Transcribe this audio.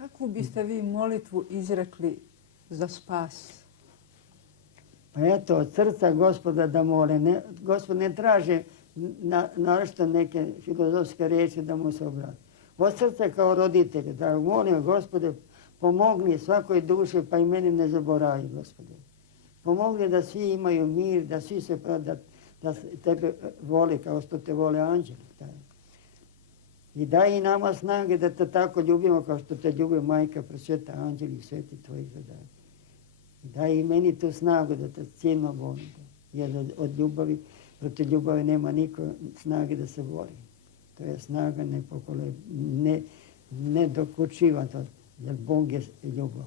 Kakvu biste vi molitvu izrekli za spas? Pa eto, od srca Gospoda da mole. Gospod ne traže našto neke filozofske riječi da mu se obrati. Od srca kao roditelje, da molim Gospode, pomogni svakoj duši, pa i meni ne zaboravi, Gospode. Pomogni da svi imaju mir, da svi se da tebe vole kao što te vole anđeli. I daj i nama snage da te tako ljubimo kao što te ljubi majka, prosveta, anđeli i sveti tvoji zadaj. I daj i meni tu snagu da te ciljno volim. Jer od ljubavi, protiv ljubavi nema niko snage da se voli. To je snaga ne dokučiva to, jer Bog je ljubav.